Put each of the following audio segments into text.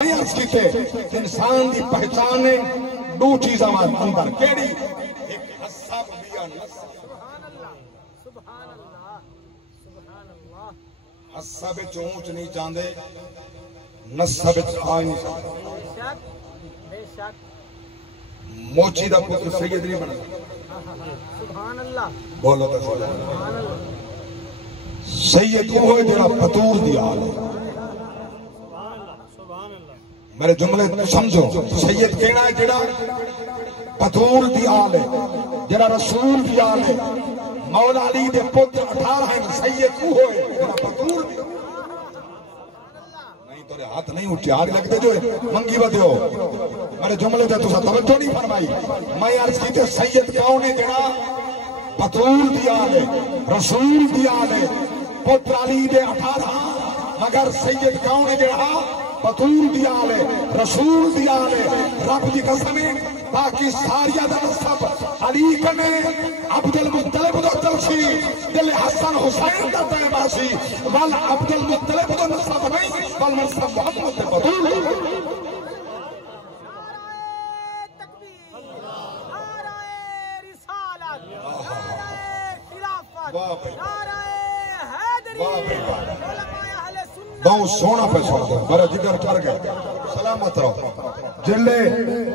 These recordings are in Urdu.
عرض کیتے انسان دی پہچانے دو چیزاں اندر کیڑی ایک حسب بیا نسب سبحان اللہ سبحان اللہ سبحان اللہ حسب چونچ نہیں چاندے نسب آئی نہیں چاندے بے شک موچی دا پتر سید نہیں بنا سبحان اللہ بولو تو سبحان اللہ سید وہ ہے جڑا پتور دی آل ہے میرے جملے سمجھو سید کہنا ہے جڑا پتور دی آل ہے جڑا رسول دی آل ہے مولا علی دے پتر 18 ہیں سید وہ ہوئے جڑا پتور دی نہیں تو ہاتھ نہیں اٹھے آگ لگتے جو ہے منگی بدے ہو میرے جملے دے تو سا توجہ نہیں فرمائی میں عرض کیتے سید کون ہے جڑا پتور دی آل ہے رسول دی آل ہے پتر علی دے 18 مگر سید کون ہے جڑا پتور دیا لے رسول دیا لے رب دی قسمیں باقی ساریا دا نصب علی کنے عبد المطلب دا چلسی دل حسن حسین دا تیباسی وال عبد المطلب دا نصب نہیں وال نصب محمد دے پتور بہت سونا پیسہ برا جگر ٹر گئے سلامت رہو جلے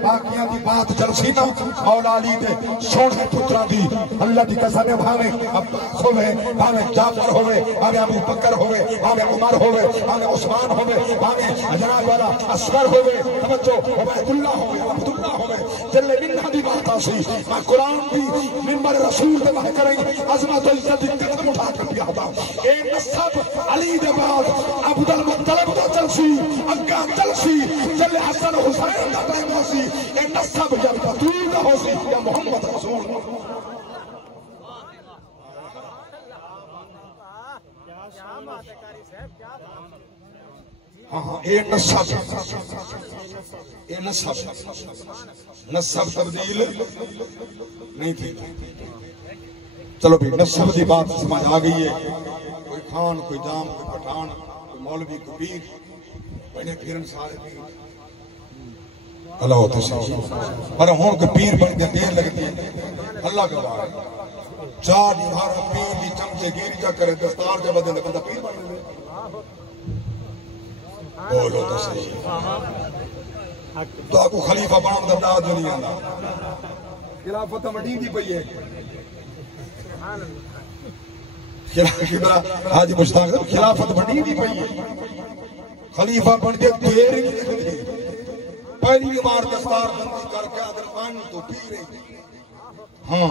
باقیاں دی بات چلسی نا مولا علی دے سونے پترہ دی اللہ دی قسم بھاوے عباس ہوئے بھاوے جعفر ہوئے بھاوے ابو بکر ہوئے بھاوے عمر ہوئے بھاوے عثمان ہوئے بھاوے جناب والا اصغر ہوئے توجہ عبید اللہ ہوئے عبداللہ ہوئے جلے منہ دی بات آسی میں قرآن دی منبر رسول دے بہ کریں عظمت العزت دی قدم اٹھا کر دیا تھا اے نصب علی دے بعد عبد المطلب دا چلسی اگا چلسی جلے حسن حسین دا ٹائم ہوسی اے نصب یا پتور دا ہوسی یا محمد رسول ہاں اے نصب نصب تبدیل نہیں تھی چلو بھی نصب دی بات سمجھ آ گئی ہے کوئی خان کوئی جام کوئی پٹھان مولوی کو پیر بڑے پھرن سارے پیر اللہ ہوتے سے پر ہون کو پیر بڑھتے دیر لگتی ہے اللہ کا بار چار نبھارا پیر دی چمچے گیری جا کرے دستار جب بدے لگتا پیر بڑھتے بولو تو صحیح تو آپ کو خلیفہ بام درداد جو نہیں آنا خلافت مڈین دی پئی ہے حاجی مشتاق خلافت بڑی دی پئی ہے خلیفہ بن کے دیر پہلی مار دستار بندی کر کے ادر پانی تو پی رہی ہاں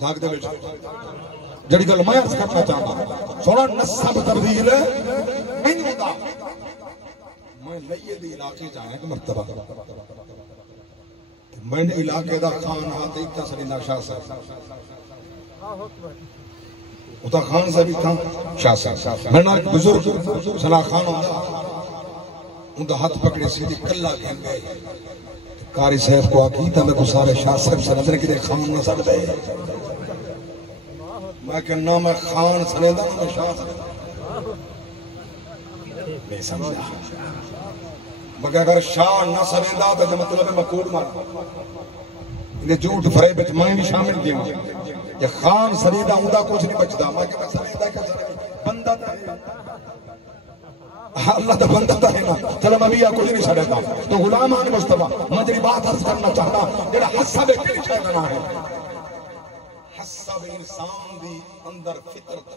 جاگ دے بیٹھا جڑی گل میں عرض کرنا چاہتا سونا نصب تبدیل نہیں ہوتا میں لئیے دی علاقے جائیں کہ مرتبہ میں نے علاقے دا خان ہاتھ ایک تسلی نقشہ سے اتا خان سے بھی تھا شاہ صاحب میں نے ایک بزرگ صلاح خان ہوتا ان کا ہاتھ پکڑے سیدھی کلہ گھن گئے کاری صاحب کو عقیدہ میں کو سارے شاہ صاحب سے نظر کی دے خان نہ سکتے میں کہنا میں خان سنیدہ میں شاہ صاحب نہیں سمجھا مگر اگر شاہ نہ سنیدہ تو جو مطلب ہے مکوڑ مارا انہیں جھوٹ فریب میں بھی شامل دیا یہ خان سریدہ ہوندہ کچھ نہیں بچتا میں کہتا سریدہ کیا سریدہ بندہ تا ہے اللہ تا بندہ تا ہے نا چلو میں بھی یہ کچھ نہیں سریدہ تو غلامان مصطفیٰ مجھے بات حس کرنا چاہتا جیڑا حسب کلی شہدنا ہے حسب انسان دی اندر فطرت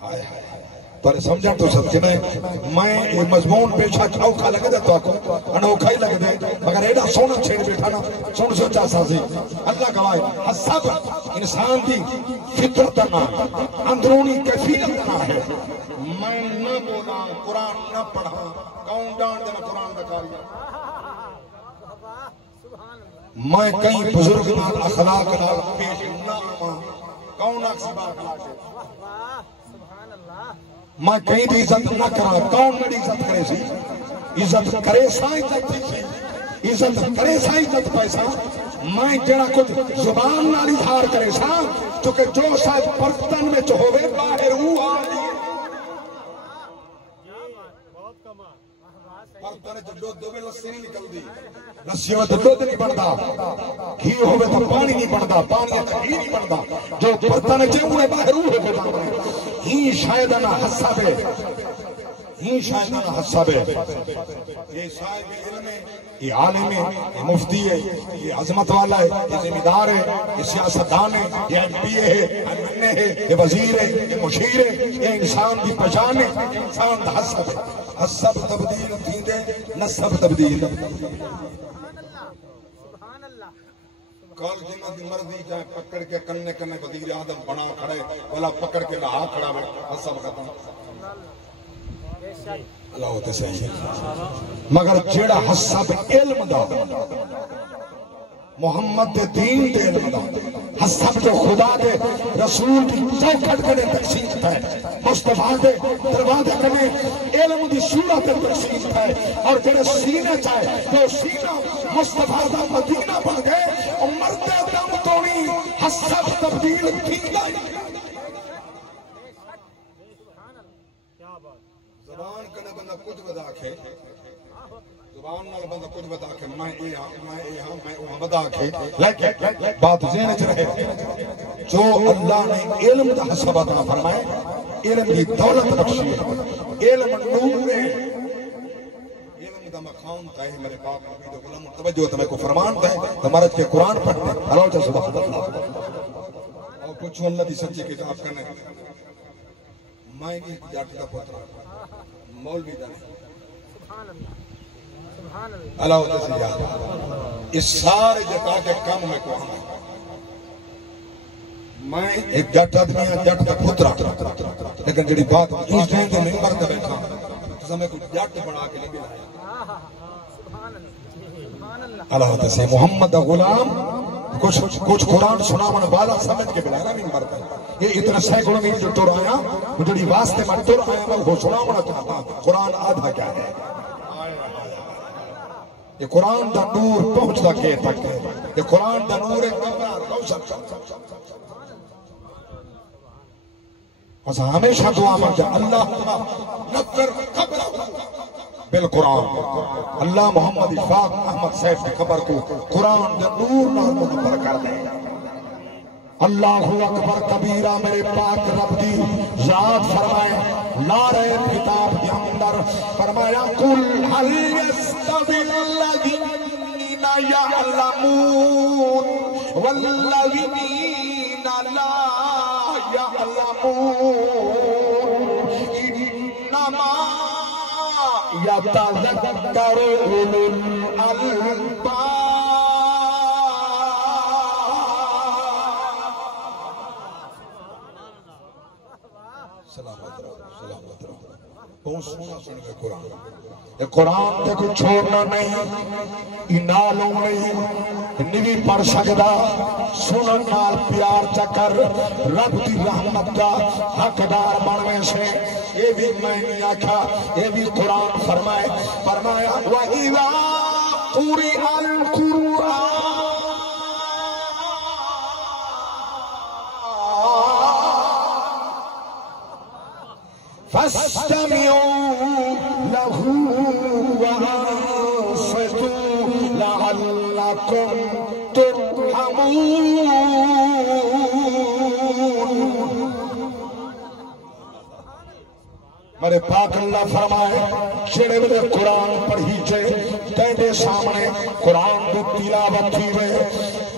ہائے ہائے تو سمجھا تو سب کہ میں یہ مضمون پیشہ چھوکا لگے دے تو آکو انوکھا ہی لگے دے مگر ایڈا سونا چھیڑ بیٹھا نا سن سوچا سازی اللہ گواہ حسب انسان دی فطرت نہ اندرونی کیفیت نہ ہے میں نہ بولا قرآن نہ پڑھا کون ڈان دے میں قرآن دکھایا میں کئی بزرگ نال اخلاق نال پیش نہ آما کون اکسی بات لاکے میں کہیں دی عزت نہ کرا کون میری عزت کرے سی عزت کرے سا عزت سی عزت کرے سا عزت پیسا میں جڑا کچھ زبان نال اظہار کرے سا چونکہ جو شاید برتن میں ہوئے باہر وہ آ برتن چ دودھ ہوے لسی نہیں نکلدی لسی وچ دودھ نہیں بندا گھی ہوے تے پانی نہیں بندا پانی وچ گھی نہیں بندا جو برتن چ اوے باہر روح ہو بندا ہی شاید نہ حساب ہی شاید نہ حساب یہ صاحب علم ہے یہ عالم ہے یہ مفتی ہے یہ عظمت والا ہے یہ ذمہ دار ہے یہ سیاستدان ہے یہ ایم پی ہے یہ ایم این اے ہے یہ وزیر ہے یہ مشیر ہے یہ انسان کی پہچان ہے یہ انسان کا حسب ہے حسب تبدیل تھیندے نسب تبدیل کال جنہ دی مرضی جائے پکڑ کے کنے کنے وزیر اعظم بنا کھڑے والا پکڑ کے نہا کھڑا ہے حسب ختم اللہ ہوتے صحیح مگر جیڑا حسب علم دا محمد دے دین دے علم دا حسب جو خدا دے رسول دی چوکھٹ کنے تقسیم ہے مصطفیٰ دے دروازے کنے علم دی صورت تقسیم ہے اور جیڑے سینے چاہے جو سینہ مصطفیٰ دا مدینہ بن گئے اور مردے دم توڑی حسب تبدیل تھیندا زبان کنے بندہ کچھ بدا کے زبان نال بندہ کچھ بدا کے میں وہ بدا کے لیکن بات ذہن چ رہے جو اللہ نے علم دا حسب عطا فرمائے علم کی دولت بخشی ہے علم نور ہے علم دا مقام ہے میرے باپ نبی دو غلام توجہ تمہیں کو فرمان دے تمہارا کے قرآن پڑھتے اللہ تعالی سبحان اللہ اور کچھ اللہ دی سچی کتاب کرنے میں بھی جاٹ دا پوترا مولوی دا اللہ ہوتے سے یاد اس سارے جتا کے کم میں کو آنا میں ایک جٹ آدمی ہے جٹ کا پترا لیکن جڑی بات اس ٹائم کے ممبر تے بیٹھا تو ہمیں کچھ جٹ بنا کے نہیں ملایا اللہ ہوتے سے محمد دا غلام کچھ قرآن سناون والا سمجھ کے بلایا ممبر تے یہ اتنا سینکڑوں میل جو ٹر آیا وہ جڑی واسطے میں ٹر آیا میں وہ سناونا چاہتا قرآن آدھا کیا ہے یہ قرآن دا نور پہنچتا کے تک ہے یہ قرآن دا نور بس ہمیشہ دعا مانگا اللہ نکر قبر بالقرآن اللہ محمد اشفاق احمد سیف کی خبر کو قرآن دا نور نال منور کر دے اللہ اکبر کبیرہ میرے پاک رب دی ذات فرمائے نعرہ کتاب کے اندر فرمایا قل هل يستوي الذين يعلمون والذين لا يعلمون انما يتذكر اولو الالباب سلامت رہو بہت سونا سن گئے قرآن یہ قرآن تے کوئی چھوڑنا نہیں انالوں نہیں نہیں پڑھ سکتا سنن نال پیار چکر رب دی رحمت کا حقدار بننے سے یہ بھی میں نہیں آکھا یہ بھی قرآن فرمایا وَإِذَا قُرِئَ الْقُرْآنُ فَاسْتَمِعُوا لَهُ وَأَنصِتُوا لَعَلَّكُمْ تُرْحَمُونَ میرے پاک اللہ فرمائے چھڑے میں قرآن پڑھی جائے تیرے سامنے قرآن کو تلاوت کی ہوئے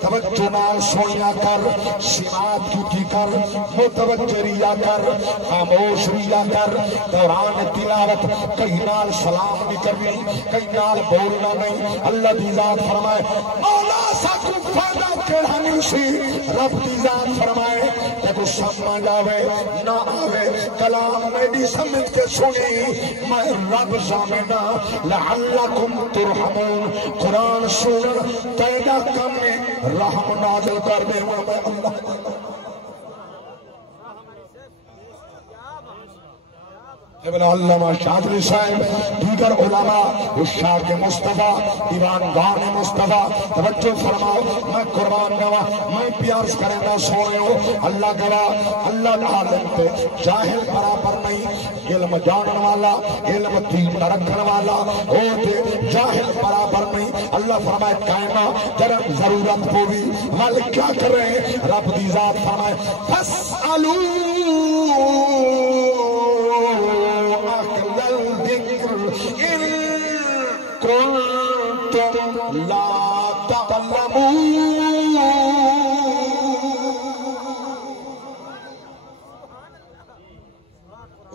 توجہ نال سنیا کر سماعت کی کر متوجہ ریا کر خاموش ریا کر دوران تلاوت کہیں نال سلام نہیں کرنی کہیں نال بولنا نہیں اللہ دی ذات فرمائے مولا ساکو فائدہ کیڑا نہیں سی رب دی ذات فرمائے کہ سمجھ آوے نہ آوے کلام میں بھی سمجھ کے سنی میں رب سامنا لعلکم ترحمون قرآن سنن تیدا کم میں رحم نازل کر دے میں اللہ ابن علامہ شاذلی صاحب دیگر علماء عشاق مصطفیٰ دیوانگان مصطفیٰ توجہ فرماؤ میں قربان گوا میں پیار کریں گا سونے ہو اللہ گوا اللہ عالم تے جاہل برابر نہیں علم جانن والا علم دین رکھن والا او تے جاہل برابر نہیں اللہ فرمائے کائنا جرا ضرورت ہوئی مال کیا کر رہے ہیں رب دی ذات فرمائے فاسألو لا تعلمون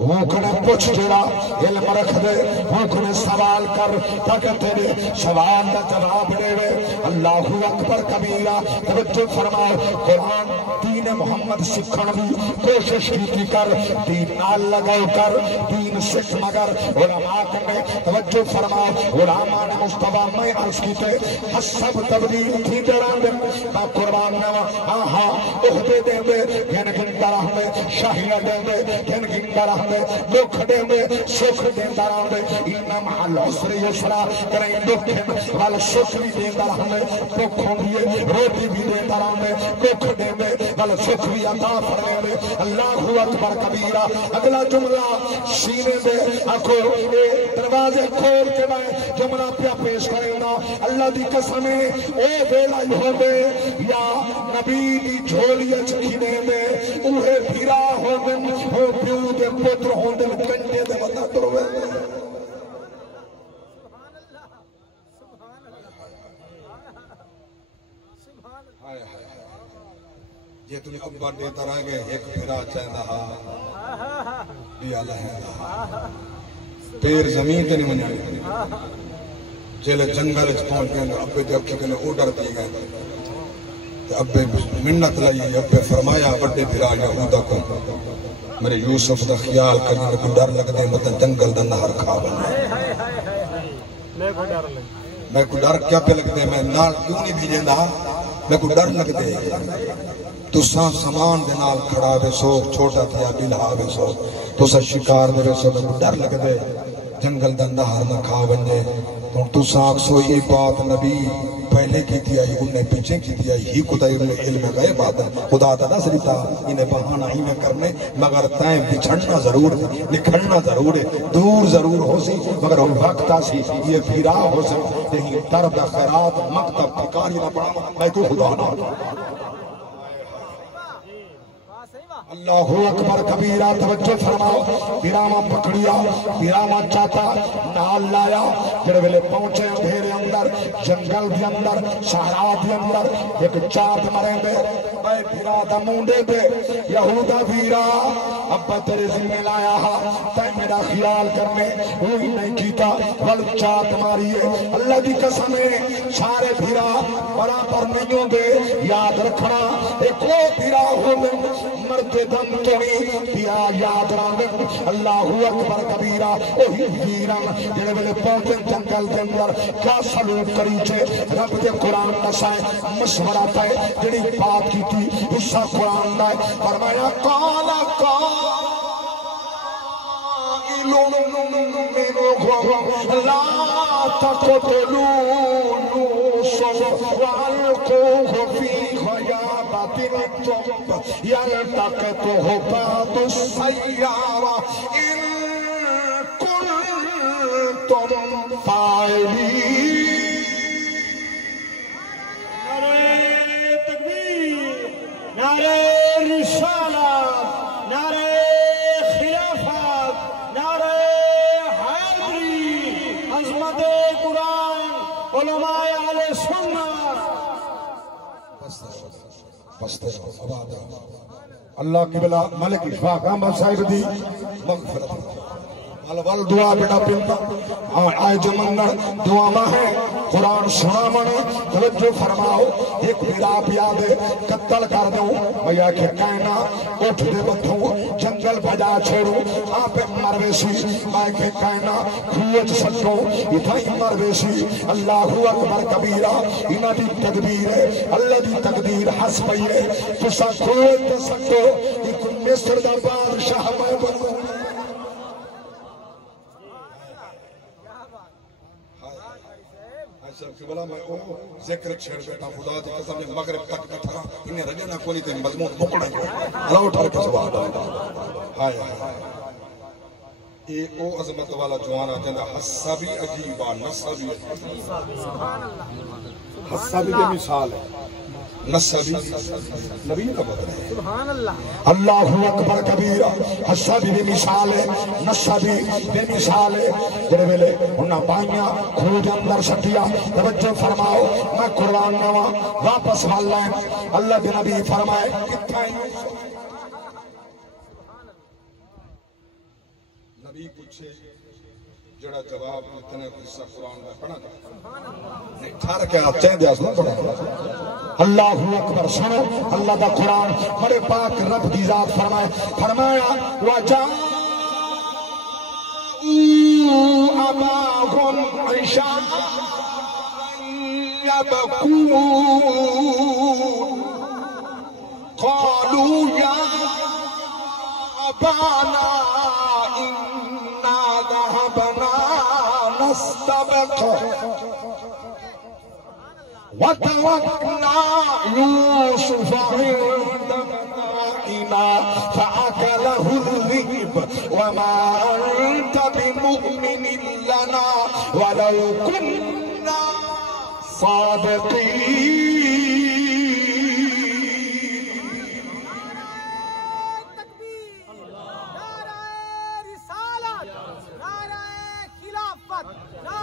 ہوکنے پوچھ تیرا علم رکھ دے ہوکنے سوال کر تاکہ تیرے سوال دا جواب دے وے اللہ اکبر کبیرہ توجہ فرمائے قرآن دین محمد سکھن بھی کوشش کی کر دین نال لگاؤ کر دین سکھ مگر علماء کرنے توجہ فرمائے علماء نے مصطفیٰ میں عرض کی تے حسب تبدیل تھی جران دے با قربان نوا آہا اخدے دے دے گھن گھن درہ میں شاہیہ دے دے گھن گھن درہ میں دکھ دے دے سکھ دے درہ میں انم العسر یسرا کریں دکھ وال سکھ بھی دے درہ میں دکھ ہوندیے روٹی بھی دے درہ میں دکھ دے دے وال سکھ بھی عطا فرمے دے اللہ اکبر کبیرہ اگلا جملہ سینے دے آکھو دروازے کھول کے میں جملہ پیا پیش کرے گا اللہ دی قسمیں اے بیلا ہوندے یا نبی دی جھولیے چکی دے دے اوہے بھیرا ہوندن ہو پیو دے پتر ہوندن کنڈے دے وطا دروے یہ تمہیں ابا دیتا رہ گئے ایک پھرا چاہتا ہاں بیا لہنگا پیر زمین تے نہیں منیا جیلے جنگل پہنچ گئے ابے دے اکھی کنے اوڈر دی گئے ابے منت لئی ابے فرمایا بڑے پھرا یہودہ کو میرے یوسف دا خیال کرنے کو ڈر لگ دے مطلب جنگل دا نہر کھا بننا میں کو ڈر کیا پہ لگ دے میں نال کیوں نہیں بھی جیندہ میں کو ڈر لگ دے تو سامان دے نال کھڑا بے سو چھوٹا تھیا بلہا بے سو تو سا شکار دے بے سو میں کو ڈر لگ دے جنگل دا نہر نہ کھا بننے تو ساکھ سو یہ بات نبی پہلے کی دیا ہی انہیں پیچھے کی دیا ہی خدا علم گئے بات خدا تا دس لیتا انہیں بہانہ ہی میں کرنے مگر تائیں بچھڑنا ضرور ہے نکھڑنا ضرور ہے دور ضرور ہو سی مگر ہم وقت آسی یہ پھیرا ہو سی لیکن درد خیرات مکتب ٹھکانی نہ پڑا میں کو خدا نہ اللہ اکبر کبیرہ توجہ فرماؤ بیراما پکڑیا بیراما چاہتا نال لایا پھر ویلے پہنچے اندھیرے اندر جنگل بھی اندر صحرا بھی اندر ایک چارت مریں دے اے بیرا دا مونڈے دے یہودا بیرا ابا تیرے ذمہ لایا ہا تے میرا خیال کرنے وہی نہیں کیتا ول چارت ماریے اللہ دی قسمیں سارے بیرا برابر نہیں ہوں دے یاد رکھنا ایک وہ بیرا ہو میں مرد دم توڑی پیا یاد رانگن اللہ اکبر کبیرہ اوہی ویران جنہیں میں نے پہنچے جنگل کے اندر کیا سلوک کری چھے رب دے قرآن نسائیں مشورہ پائے جنہیں بات کی تھی حصہ قرآن دائے فرمایا قالا لا تقتلوا يوسف وألقوه في غيابة الجب يلتقطه بعض السيارة إن كنتم فاعلين نعرہ تکبیر نعرہ رسالت نعرہ علماء علیہ سنت اللہ کی بلا ملک اشفاق احمد صاحب دی مغفرت الوال دعا بیٹا پلتا آئے جمنہ دعا ماں ہے قرآن سنا منے توجہ فرماؤ ایک میرا پیادے قتل کر دوں بھیا کہ کائنا اٹھ دے بتھوں جنگل بجا چھڑوں آپ مرویسی میں کہ کائنا کھوچ سکوں اتھائی مرویسی اللہ اکبر کبیرہ انہ دی تدبیر ہے اللہ دی تقدیر حس پئی ہے تسا کھوچ سکو ایک مصر دا بادشاہ میں بنوں سب کے بلا میں او ذکر چھڑ بیٹا خدا دی قسم نے مغرب تک نہ تھا انہیں رجنا کوئی تے مضمون پکڑا اللہ اٹھا کے سبحان اللہ ہائے ہائے اے او عظمت والا جوانا جندا حصہ بھی عجیب ہے نصب بھی سبحان اللہ حصہ بھی بے مثال ہے نصب بھی نبی کا بدل ہے سبحان اللہ اللہ اکبر کبیرہ حصہ بھی بے مثال ہے نصب بھی بے مثال ہے جڑے ویلے انہاں پائیاں کھو دے اندر سٹیا توجہ فرماؤ میں قرآن نواں واپس وال لائن اللہ کے نبی فرمائے کتھا نبی پوچھے جڑا جواب اتنے قصہ قرآن میں پڑھا نہیں ٹھار کے آپ چاہیں دے اس میں پڑھا اللہ اکبر سنو اللہ دا قرآن بڑے پاک رب دی ذات فرمایا وَجَاءُوا أَبَاهُمْ عِشَاءً يَبْكُونَ قَالُوا يَا أَبَانَا إِنَّا ذَهَبْنَا نَسْتَبِقُ وَتَرَكْنَا يُوسُفَ عِندَ مَتَاعِنَا فَأَكَلَهُ الذِّئْبُ وَمَا أَنْتَ بِمُؤْمِنٍ لَنَا وَلَوْ كُنَّا صَادِقِينَ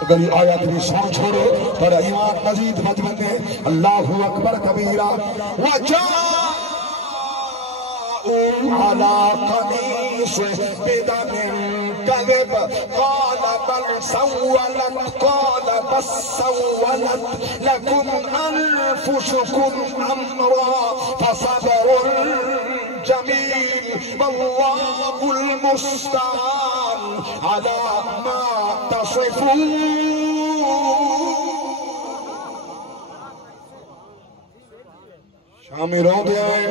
اگر یہ آیت بھی سان چھوڑے پر ایمان مزید مجمدے اللہ اکبر کبیرہ وَجَاءُوا عَلَىٰ قَمِيصِهِ بِدَمٍ كَذِبٍ قَالَ بَلْ سَوَّلَتْ لَكُمْ أَنفُسُكُمْ أَمْرًا فَصَبْرٌ جَمِيلٌ وَاللَّهُ الْمُسْتَعَانُ عَلَىٰ مَا تصفون شامی رو دے ہیں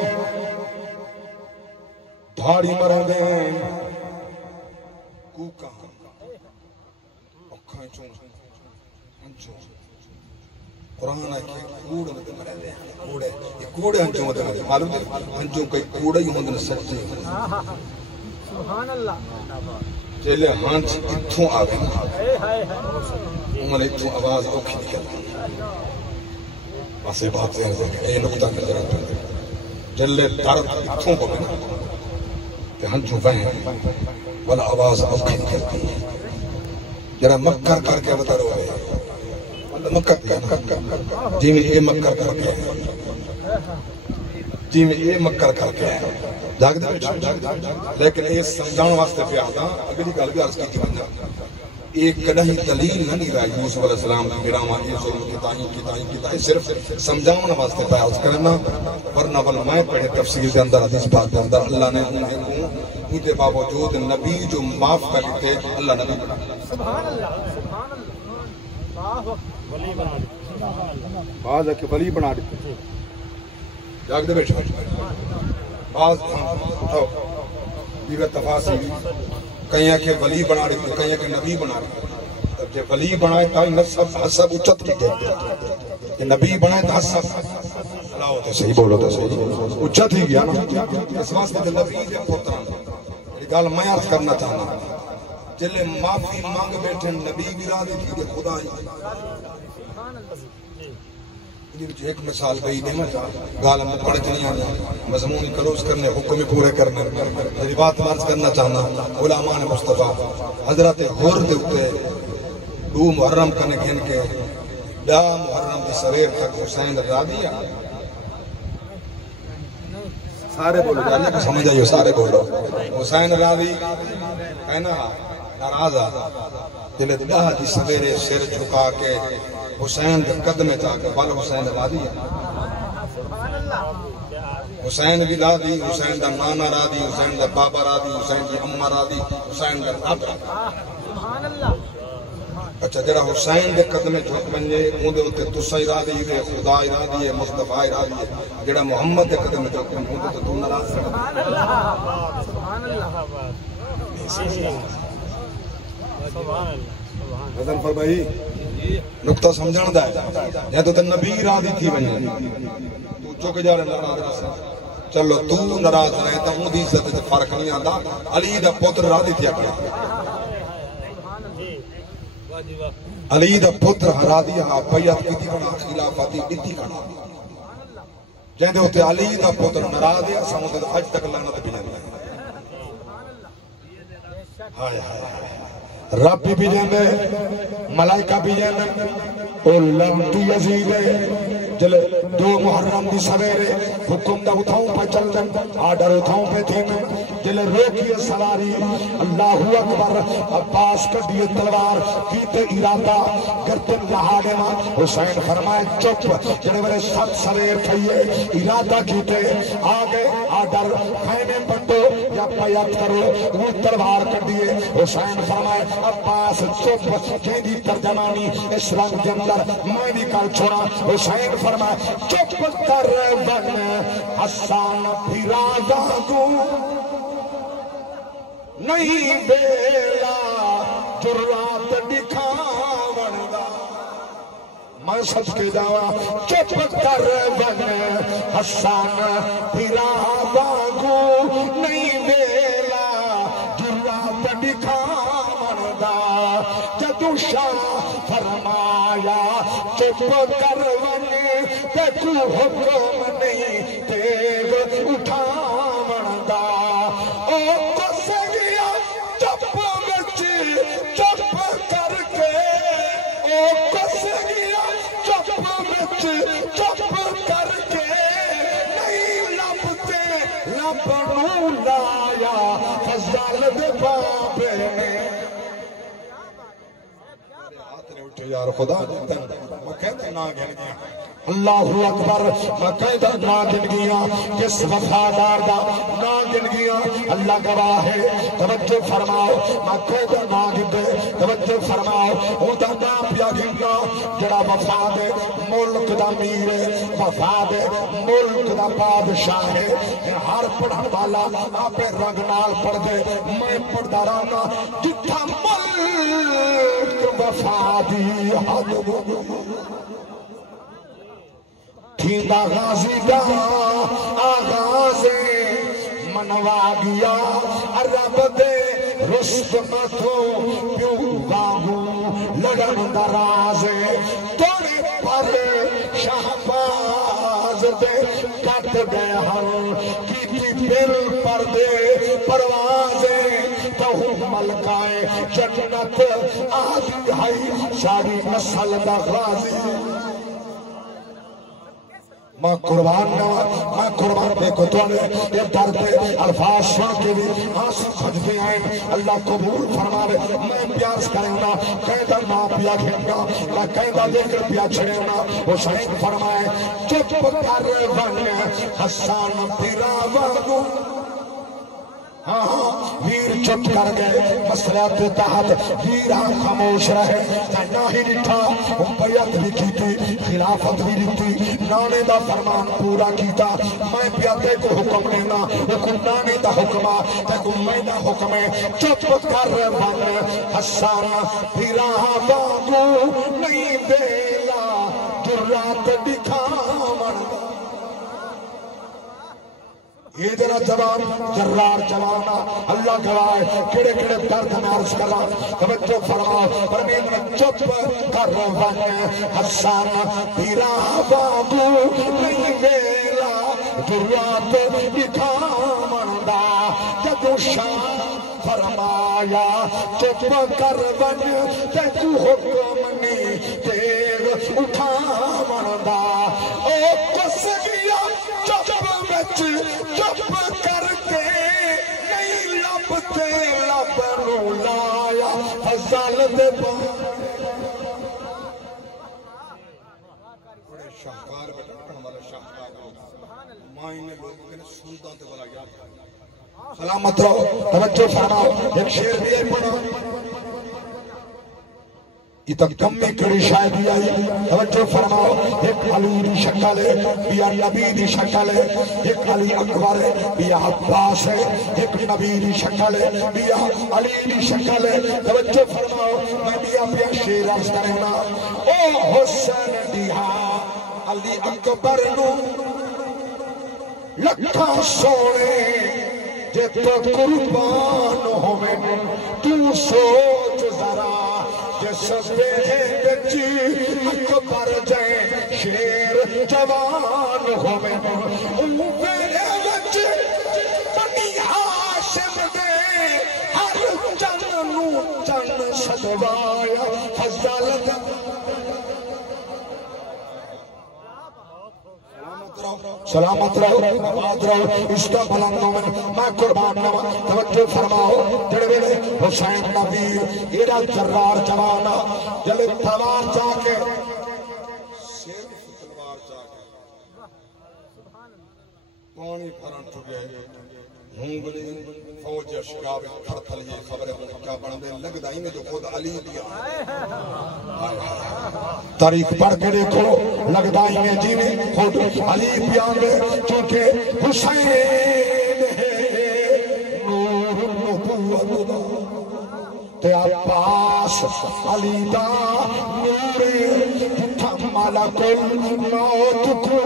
دھاڑی مرہ دے ہیں کوکا اکھائیں چون انچوں قرآن ہے کہ کوڑ مدے مرہ دے ہیں یہ کوڑے انچوں مدے مرہ دے معلوم دے انچوں کئی کوڑے ہی مدن سچے سبحان اللہ چلے ہانچ اتھوں آگے عمر اتھوں آواز اوکھی نکل پاسے بات سے اے نکتہ نظر آتا ہے جلے درد اتھوں کو بنا کہ ہنچوں وہیں والا آواز اوکھی نکلتی ہے جرہ مکر کر کے بتا رہو ہے مکر کر جی میں اے مکر کر کے جی میں اے مکر کر کے جاگ دے لیکن اے سمجھان واسطے پہ آتا اگلی گل بھی عرض کی تھی بندہ ایک کدھیں دلیل نہ نہیں رہی یوسف علیہ السلام کی گراما یہ ظلم کتائیں صرف سمجھان واسطے پہ عرض کرنا ورنہ میں پڑھے تفسیر کے اندر حدیث پاک کے اندر اللہ نے ان کے باوجود نبی جو معاف کر لیتے اللہ نبی بنا سبحان اللہ سبحان اللہ ولی بنا دیتے بعض ہے کہ ولی بنا دیتے جاگ دے بیٹھا بعض اٹھاؤ دیگر تفاصیل کہیں کہ ولی بنا رہی تھی کہیں کہ نبی بنا رہی تھی جب ولی بنائے تھا نصب حسب اچت کی گئے کہ نبی بنائے تھا حسب اللہ ہوتے صحیح بولو تو صحیح اچت ہی گیا نا اس واسطے جو نبی جب پوتران یہ گال میں عرض کرنا چاہنا جلے معافی مانگ بیٹھے نبی بھی را دی تھی کہ خدا ہی ایک مثال گئی دینا گالا میں پڑھ کے نہیں آنا مضمون کلوز کرنے حکم پورے کرنے میری بات مارز کرنا چاہنا علماء مصطفیٰ حضرت غور دیوتے دو محرم کرنے گھن کے دا محرم دی سویر تک حسین رادیا سارے بولو جانے کو سمجھ آئیو سارے بولو حسین رادی کہنا ناراضا دل دا دی سویرے سر جھکا کے حسین قدمے چاہتا بل حسین را دی حسین بھی را دی حسین دا نانا را دی حسین دا بابا را دی حسین دی اممہ را دی حسین دا اب را اچھا جڑا حسین دے قدمے جھک بنجے اون دے اتے تسائی را دی ہے خدا را دی ہے مصطفیٰ را دی ہے جڑا محمد دے قدمے جھک بنجے اون دے تو ناراض سبحان اللہ سبحان اللہ حضرت فرمائی نقطہ سمجھان دا ہے یا تو نبی راضی تھی بنی تو چک جا رہے ناراض رسا چلو تو ناراض رہے تو ان دی عزت سے فرق نہیں آندا علی دا پتر راضی تھی اکڑا علی دا پتر راضی ہاں بیعت کی تھی کنا خلافاتی ڈتی کنا جہندے ہوتے علی دا پتر ناراض ہے سمجھے اج تک لعنت بھی جاندے ہائے ہائے رب بھی جاندے ملائکہ بھی جاندے او لعنتی یزید جلے 2 محرم دی سویرے حکم دا اٹھاؤں پہ چل دن آڈر اٹھاؤں پہ تھی میں جلے روکی سواری اللہ اکبر عباس کڈیے تلوار کیتے ارادہ گردن لہاڑے ماں حسین فرمائے چپ جلے میرے سب سویر تھئیے ارادہ کیتے آگے آڈر خیمے پٹو یا بیعت کرو وہ تلوار کڈیے حسین فرمائے عباس چپ جیدی ترجمانی اس رنگ کے اندر میں بھی کر چھوڑا حسین فرمائے چپ کر بن حسان پھرا دادو نہیں بیلا جرات دکھاون دا میں سچ کے جاوا چپ کر بن حسان پھرا دادو نہیں بیلا جرات دکھاون دا جدو شاہ فرمایا چپ کر بنے تیکو حکم نہیں تیگ اٹھاون دا او کس گیا چپ بچ چپ کر کے او کس گیا چپ بچ چپ کر کے نہیں لبتے لبنو لایا فضل دے بابے نے یار خدا میں کہتا نا گن گیا اللہ اکبر میں کہتا نا گن گیا کس وفادار دا نا گن گیا اللہ گواہ ہے توجہ فرماؤ میں کہتا نا گن دے توجہ فرماؤ ہوتا نا پیا گنگا جڑا وفاد ہے ملک دا میر ہے وفاد ہے ملک دا بادشاہ ہے ہر پڑھن والا آپ رنگ نال پڑھ دے میں پڑھدا رہنا جتھا ملک وفادی تھیندا غازی دا آغاز منوا گیا عرب دے رستم تو پیو باغو لڑن دا راز توڑے پر شہباز دے کٹ گئے ہم کیتی دل پر دے پروازیں تو ملکائے جنت آدھی ہے ساری نسل دا غازی ماں قربان دیکھو تو نے یہ درد الفاظ سن کے بھی آنسو کھجتے آئیں اللہ قبول فرماوے میں پیاس کریں گا قیدہ ماں پیا کھینگا میں قیدہ دے کر پیا چھڑیں گا حسین فرمائے چپ کر بن حسان پھرا وگو ویر چپ کر گئے مسئلات تحت ویرہ خاموش رہے نہ ہی لٹھا بیعت بھی کی تھی خلافت بھی لٹھی نانے دا فرمان پورا کیتا میں بیعتے کو حکم لینا حکم نانے دا حکمہ تیکو میں دا حکم ہے چپ کر بن حسان پھرا باغو نہیں بیلا جرات دکھاون یہ جرا جوان جرار جوانا اللہ گواہ کڑے کڑے درد میں عرض کرا توجہ فرماؤ پرمین چپ کر بن حسان پھرا باغو نہیں بیلا جرات دکھاون دا جدو شاہ فرمایا چپ کر بن تیکو حکم نہیں تیغ اٹھاون دا او کس گیا چپ بچ چپ کر کے نہیں لبتے لبنو لایا فضل دے بڑے شاہکار بٹھن والے شاہکار مائنے لوگوں کے سنتا تے والا یاد سلامت رہو توجہ فرماؤ ایک شعر بھی ہے پڑھو اتن کمی کری شاید آئی توجہ فرماؤ ایک علی دی شکل ہے بیا نبی دی شکل ہے ایک علی اکبر ہے بیا عباس ہے ایک نبی دی شکل ہے بیا علی دی شکل ہے توجہ فرماؤ میں بیا بیا شیر عرض کرنا او حسین دیا علی اکبر نو لکھا سونے جے تو قربان ہوئے تو سوچ ذرا جس بچی اکبر جائے شیر جوان ہوئے میرے بچے بنی ہاشم دے ہر چن چن سدوایا فضلت سلامت رہو آباد رہو اس کا بلند مومن میں قربان نوا توجہ فرماؤ جڑے ویلے حسین نبی ایرا جرار جوانا جلے تلوار چاہ کے صرف تلوار چاہ کے پانی پھرن چکے ہونگلی فوج شکاوے تھر تھلیے خبریں کیا بڑھنے لگ دائی میں جو خود علی دیا تاریخ پڑھ کے دیکھو لگ دائی میں جی میں خود علی پیاندے چونکہ حسین نور نبوت تے عباس علی دا نور جتھا ملک الموت کو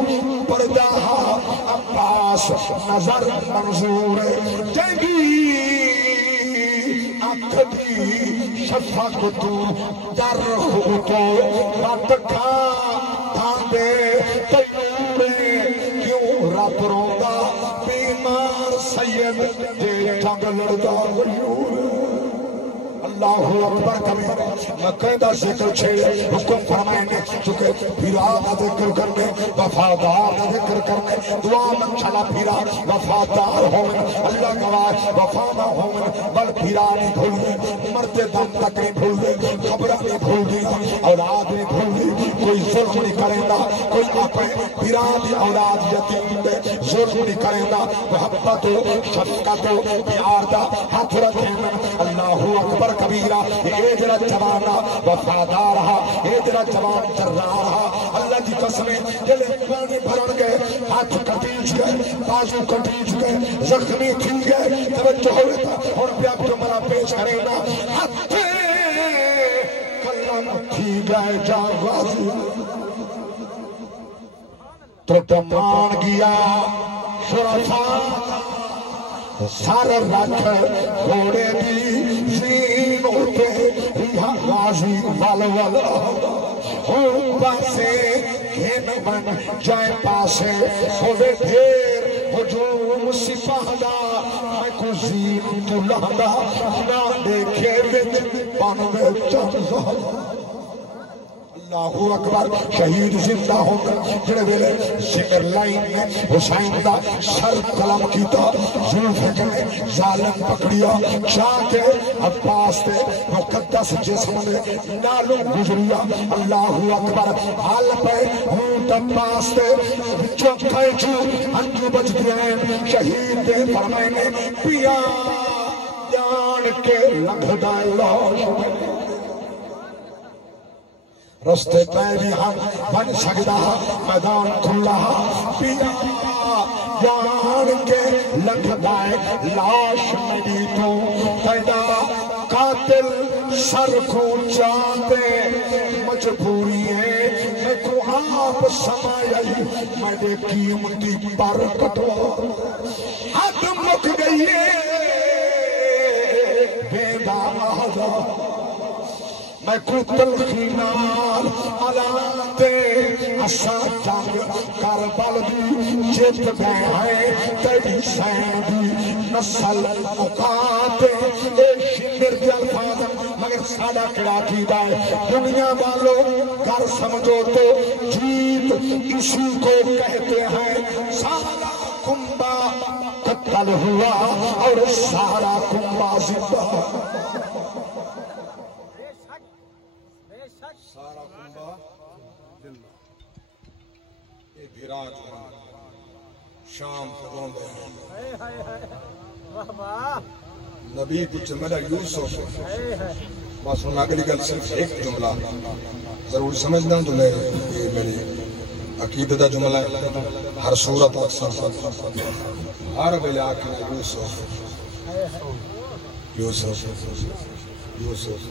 پردہ عباس نظر منظور جنگی اکھدی شفق تو در خودو رات کھا تھاندے تیورے کیوں رات روندا بیمار سید جے جنگ لڑدا اللہ اکبر کبیر مکہ دا ذکر چھیڑے حکم فرمائیں گے چکہ بھیرا دا ذکر کرنے وفادار دا ذکر کرنے دعا من چلا بھیرا وفادار ہوئے اللہ گواہ وفادہ ہوئے بل بھیرا نہیں بھول دے مرتے دم تک نہیں بھول دے خبرہ نہیں بھول دی اولاد نہیں بھول دی کوئی ظلم نہیں کریں گا کوئی اپنے بھیرا دی اولاد یتیم دے ظلم نہیں کریں گا محبت و شفقت و پیار دا ہاتھ رکھیں اللہ اکبر کبیرہ یہ جرا جوانا وفادار رہا یہ جرا جوان چرا رہا اللہ کی قسمیں جلے پانی بھرن گئے ہاتھ کٹیج گئے بازو کٹیج گئے زخمی تھی گئے توجہ ہوئے تھا اور پیاب جو منا پیش کرے گا ہاتھ کلم تھی گئے جان غازی تو تمان گیا شرفا سار رکھ گھوڑے دی زین ہوتے ریہا غازی والوال ہوں پاسے گھن بن جائے پاسے ہوئے دھیر ہجوم سپاہدہ میں کو زین تو لہدہ نہ دیکھے بچ پانوے چند اللہ اکبر شہید زندہ ہو کر جڑے ویلے سمر لائن میں حسین دا سر قلم کیتا زلفت نے ظالم پکڑیا چاہ کے عباس تے مقدس جسم میں نالوں گزریا اللہ اکبر حال پہ ہوں عباس تے چوکھائے چھو انجو بچ دیا شہید دے فرمائنے پیا جان کے لنگھ دائے لاش رستے پہ بھی ہم بن سکتا میدان کھلا پیا جان کے لنگ دائے لاش میری تو پیدا قاتل سر کو چاہتے مجبوری ہے میں کو آپ سمائی میں نے قیمتی پر کٹوا حد مک گئی ہے بیدہ آدھا میں کو تلخینار علاتے اسا جنگ کربل دی جت گئے ہیں تیری سین دی نسل مقاتے اے شمر دی الفاظ مگر ساڑا کڑا کی دائے دنیا والوں کر سمجھو تو جیت اسی کو کہتے ہیں سارا کنبا قتل ہوا اور سارا کنبا زندہ سارا کنبا زندہ یہ بھیراج شام کو روندے ہیں نبی کچھ ملا یوسف بس ہوں اگلی گل صرف ایک جملہ ضرور سمجھنا تو میں یہ میری عقیدت کا جملہ ہے ہر صورت ہر ویلے آخنا یوسف یوسف یوسف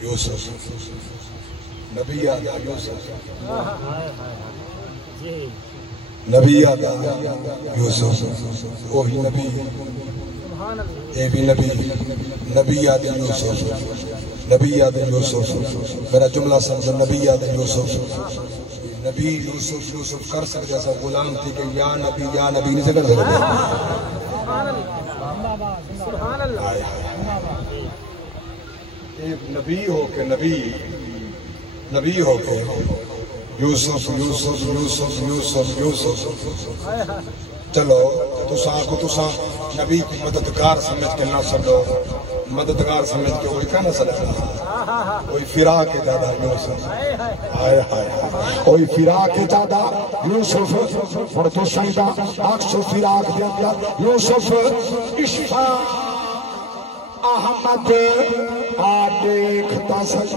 یوسف نبی آدھا یوسف نبی آدھا یوسف وہی نبی اے بھی نبی نبی آدھا یوسف نبی آدھا یوسف میرا جملہ سمجھو نبی آدھا یوسف نبی یوسف یوسف کر سکتے ایسا غلام تھی کہ یا نبی نہیں سے کر سکتے نبی ہو کے نبی ہو کے یوسف یوسف یوسف یوسف یوسف چلو تساں نبی کو مددگار سمجھ کے نہ سمجھو مددگار سمجھ کے وہی کہنا سمجھنا وہی فرا کے دادا یوسف آئے وہی فرا کے دادا یوسف اور تو سائدہ آکسو فراق دیا یوسف اشفا احمد آ دیکھتا سک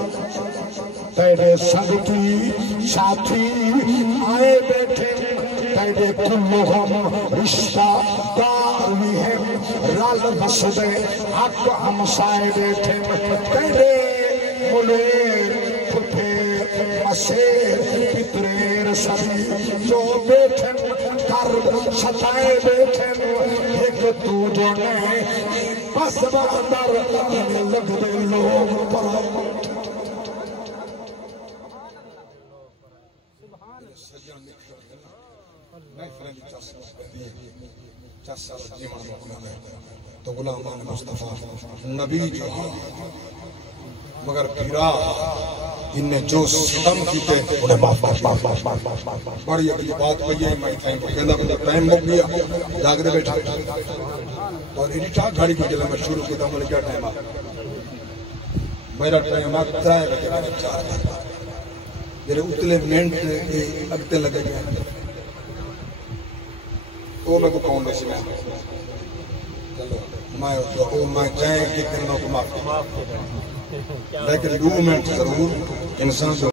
تیرے سنگ کی ساتھی آئے بیٹھے تیرے کلہم رشتہ دار بھی ہیں رال بسدے حق ہمسائے بیٹھے تیرے ملیر پھپھیر مسیر پتریر سبھی جو بیٹھے کر ستائے بیٹھے ایک تو جو نے بس باندر لگ دے لوگ پر تو غلامان مصطفیٰ نبی جو مگر پھرا انہیں جو ستم کیتے انہیں بڑی اگلی بات پہیے میں تھائیں کو کہندہ بندہ ٹائم مک گیا جاگ دے بیٹھا اور انہی ٹاک گھڑی کو جلے میں شروع کیتا ہوں کیا ٹائم آگا میرا ٹائم آگا ترائے بجے میں چار تھا میرے اتلے منٹ اگتے لگے گئے وہ میں کو کون میں سے میں چلو میں جائیں کہ کرنا کو معاف لیکن 2 منٹ ضرور انسان